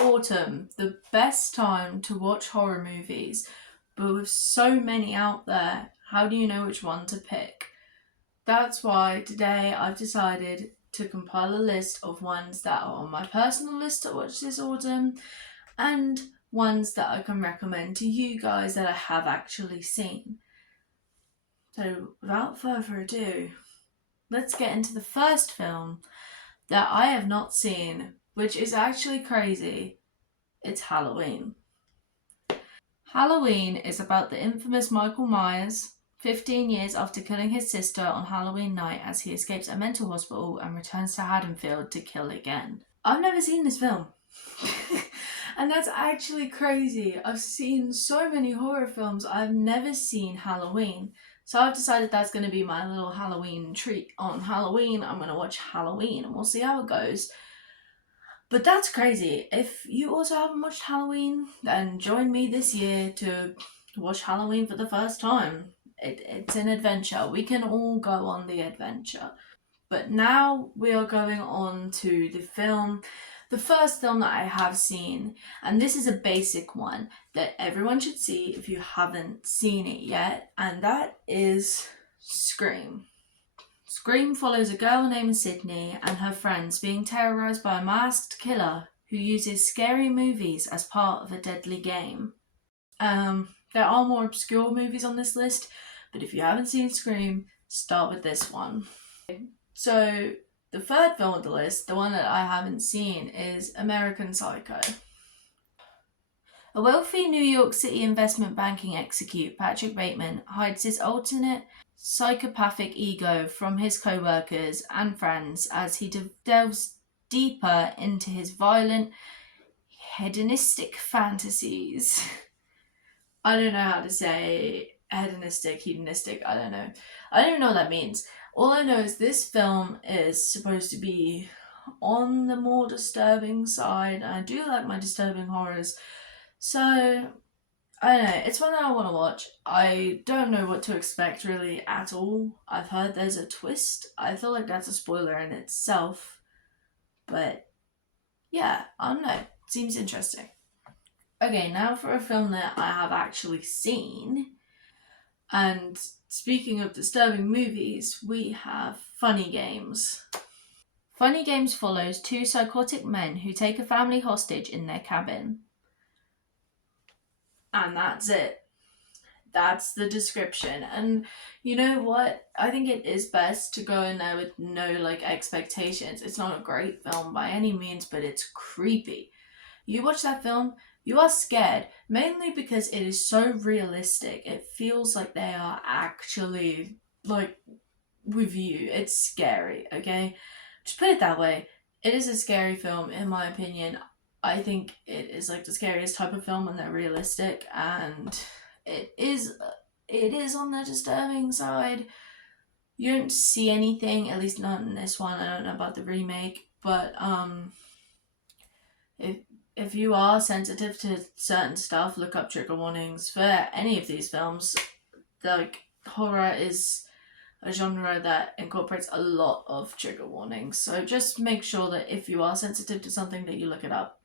autumn, the best time to watch horror movies, but with so many out there, how do you know which one to pick? That's why today I've decided to compile a list of ones that are on my personal list to watch this autumn and ones that I can recommend to you guys that I have actually seen. So without further ado, let's get into the first film that I have not seen, which is actually crazy. It's Halloween. Halloween is about the infamous Michael Myers, 15 years after killing his sister on Halloween night as he escapes a mental hospital and returns to Haddonfield to kill again. I've never seen this film. And that's actually crazy. I've seen so many horror films. I've never seen Halloween. So I've decided that's going to be my little Halloween treat. On Halloween, I'm going to watch Halloween and we'll see how it goes. But that's crazy. If you also haven't watched Halloween, then join me this year to watch Halloween for the first time. It's an adventure. We can all go on the adventure. But now we are going on to the first film that I have seen, and this is a basic one that everyone should see if you haven't seen it yet, and that is Scream. Scream follows a girl named Sydney and her friends being terrorized by a masked killer who uses scary movies as part of a deadly game. There are more obscure movies on this list, but if you haven't seen Scream, start with this one. So the third film on the list, the one that I haven't seen, is American Psycho. A wealthy New York City investment banking executive, Patrick Bateman, hides his alternate psychopathic ego from his co-workers and friends as he delves deeper into his violent, hedonistic fantasies. I don't know how to say hedonistic, I don't know. I don't even know what that means. All I know is this film is supposed to be on the more disturbing side. I do like my disturbing horrors. So, I don't know. It's one that I want to watch. I don't know what to expect really at all. I've heard there's a twist. I feel like that's a spoiler in itself. But, yeah, I don't know. Seems interesting. Okay, now for a film that I have actually seen. And speaking of disturbing movies, we have Funny Games. Funny Games follows two psychotic men who take a family hostage in their cabin. And that's it. That's the description. And you know what? I think it is best to go in there with no expectations. It's not a great film by any means, but it's creepy. You watch that film, you are scared, mainly because it is so realistic. It feels like they are actually with you. It's scary, okay? Just put it that way. It is a scary film, in my opinion. I think it is the scariest type of film when they're realistic, and it is on the disturbing side. You don't see anything, at least not in this one. I don't know about the remake, but if you are sensitive to certain stuff, look up trigger warnings for any of these films. Horror is a genre that incorporates a lot of trigger warnings, so just make sure that if you are sensitive to something that you look it up.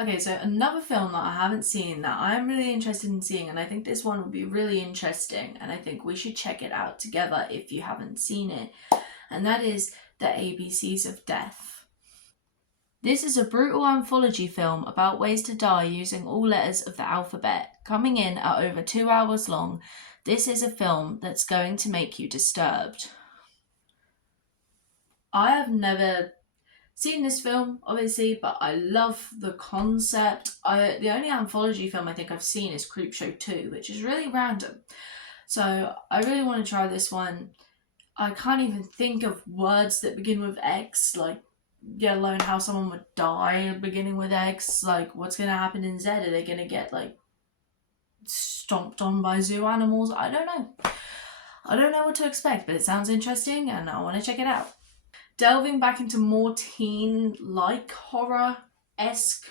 Okay, so another film that I haven't seen that I'm really interested in seeing, and I think this one would be really interesting, and I think we should check it out together if you haven't seen it, and that is The ABCs of Death. This is a brutal anthology film about ways to die using all letters of the alphabet. Coming in at over 2 hours long, this is a film that's going to make you disturbed. I have never seen this film, obviously, but I love the concept. The only anthology film I think I've seen is Creepshow 2, which is really random. So I really want to try this one. I can't even think of words that begin with X, let alone how someone would die beginning with X. What's going to happen in Z? Are they going to get, stomped on by zoo animals? I don't know. I don't know what to expect, but it sounds interesting and I want to check it out. Delving back into more teen-like horror-esque,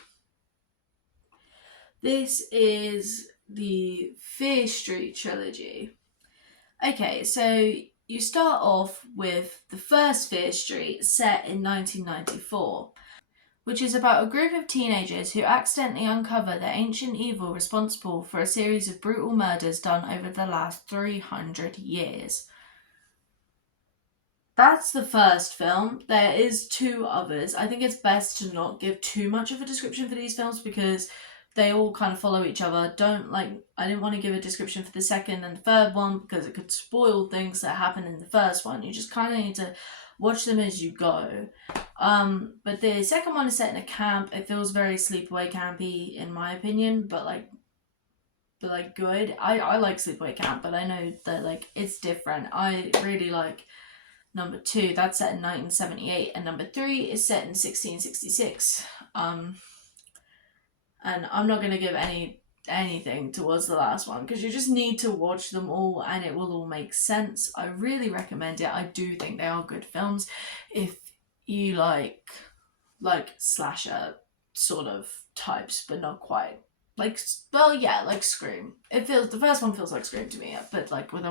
this is the Fear Street trilogy. Okay, so you start off with the first Fear Street, set in 1994, which is about a group of teenagers who accidentally uncover the ancient evil responsible for a series of brutal murders done over the last 300 years. That's the first film. There is two others. I think it's best to not give too much of a description for these films because they all kind of follow each other. I didn't want to give a description for the second and third one because it could spoil things that happen in the first one. You just kind of need to watch them as you go. But the second one is set in a camp. It feels very sleepaway campy in my opinion, but good. I like sleepaway camp, but I know that it's different. I really like number 2. That's set in 1978, and number 3 is set in 1666. And I'm not going to give anything towards the last one because you just need to watch them all and it will all make sense. I really recommend it. I do think they are good films if you like slasher sort of types, but not quite. Like Scream. The first one feels like Scream to me, but with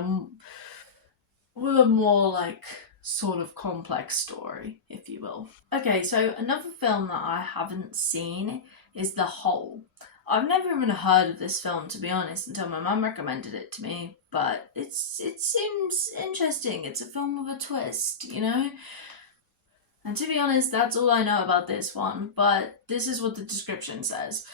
a more sort of complex story, if you will. Okay, so another film that I haven't seen is The Hole. I've never even heard of this film, to be honest, until my mum recommended it to me, but it seems interesting. It's a film with a twist, you know? And to be honest, that's all I know about this one, but this is what the description says.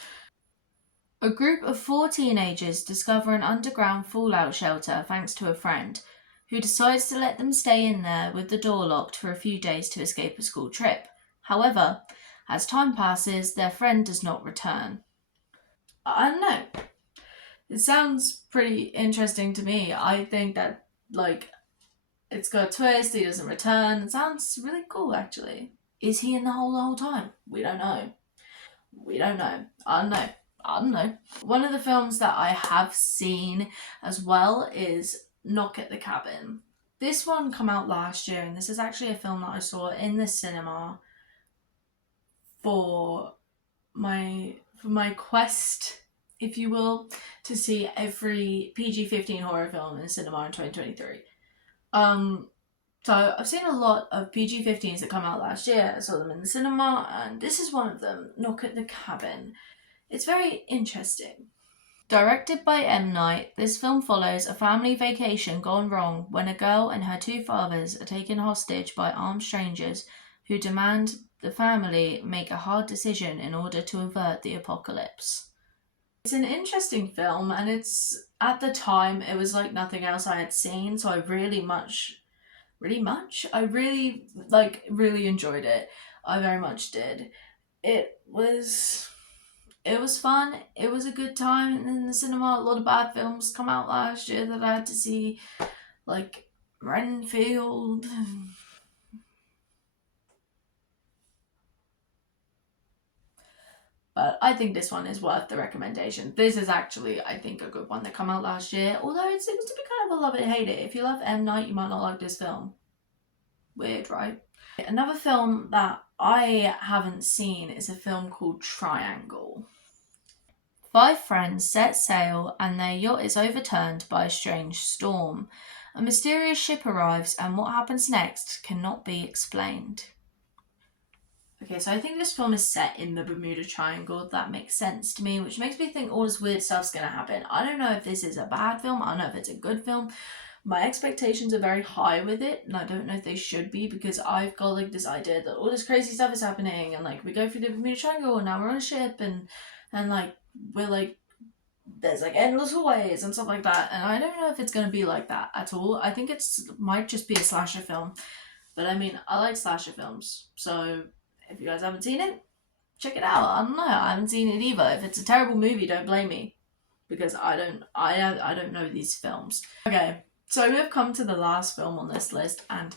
A group of 4 teenagers discover an underground fallout shelter thanks to a friend, who decides to let them stay in there with the door locked for a few days to escape a school trip. However, as time passes, their friend does not return. I don't know. It sounds pretty interesting to me. I think that, it's got a twist, he doesn't return. It sounds really cool, actually. Is he in the hole the whole time? We don't know. I don't know. One of the films that I have seen as well is Knock at the Cabin. This one came out last year, and this is actually a film that I saw in the cinema for my quest, if you will, to see every PG-15 horror film in the cinema in 2023. So I've seen a lot of PG-15s that come out last year. I saw them in the cinema, and this is one of them, Knock at the Cabin. It's very interesting. Directed by M. Night, this film follows a family vacation gone wrong when a girl and her 2 fathers are taken hostage by armed strangers who demand the family make a hard decision in order to avert the apocalypse. It's an interesting film, and at the time, it was like nothing else I had seen, so I really enjoyed it. I very much did. It was fun. It was a good time in the cinema. A lot of bad films come out last year that I had to see, like Renfield. But I think this one is worth the recommendation. This is actually, I think, a good one that came out last year. Although it seems to be kind of a love it, hate it. If you love M. Night, you might not like this film. Weird, right? Another film that I haven't seen is a film called Triangle. 5 friends set sail and their yacht is overturned by a strange storm. A mysterious ship arrives and what happens next cannot be explained. Okay, so I think this film is set in the Bermuda Triangle. That makes sense to me, which makes me think all this weird stuff's going to happen. I don't know if this is a bad film. I don't know if it's a good film. My expectations are very high with it, and I don't know if they should be because I've got this idea that all this crazy stuff is happening, and we go through the Bermuda Triangle, and now we're on a ship, and we're there's endless hallways and stuff like that, and I don't know if it's going to be like that at all. I think might just be a slasher film, but I mean, I like slasher films, so if you guys haven't seen it, check it out. I don't know, I haven't seen it either. If it's a terrible movie, don't blame me, because I don't know these films. Okay, so we've come to the last film on this list, and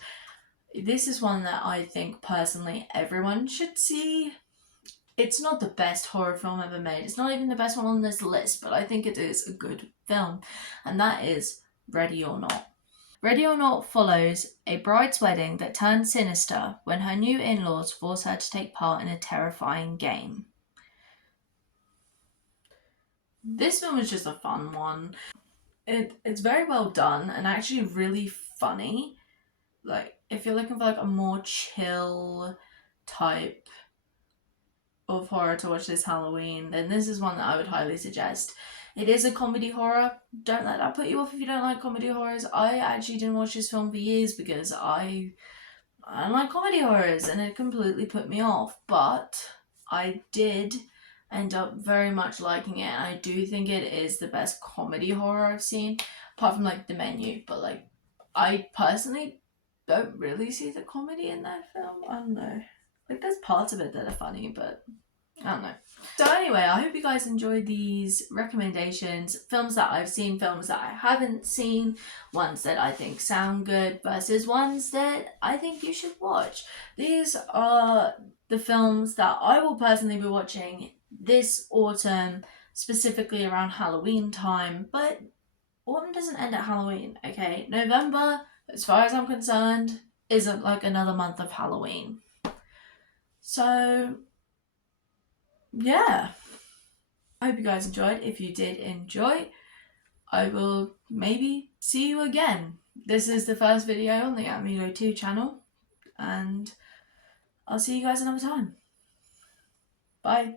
this is one that I think personally everyone should see. It's not the best horror film ever made. It's not even the best one on this list, but I think it is a good film, and that is Ready or Not. Ready or Not follows a bride's wedding that turns sinister when her new in-laws force her to take part in a terrifying game. This film is just a fun one. It's very well done and actually really funny. If you're looking for a more chill type of horror to watch this Halloween, then this is one that I would highly suggest. It is a comedy horror. Don't let that put you off if you don't like comedy horrors. I actually didn't watch this film for years because I don't like comedy horrors and it completely put me off. But I did end up very much liking it, and I do think it is the best comedy horror I've seen, apart from like The Menu. But like, I personally don't really see the comedy in that film. I don't know. Like, there's parts of it that are funny, but I don't know. So anyway, I hope you guys enjoyed these recommendations. Films that I've seen, films that I haven't seen, ones that I think sound good versus ones that I think you should watch. These are the films that I will personally be watching this autumn, specifically around Halloween time. But autumn doesn't end at Halloween, okay? November, as far as I'm concerned, isn't like another month of Halloween. So yeah, I hope you guys enjoyed. If you did enjoy, I will maybe see you again. This is the first video on the Amigo 2 channel, and I'll see you guys another time. Bye.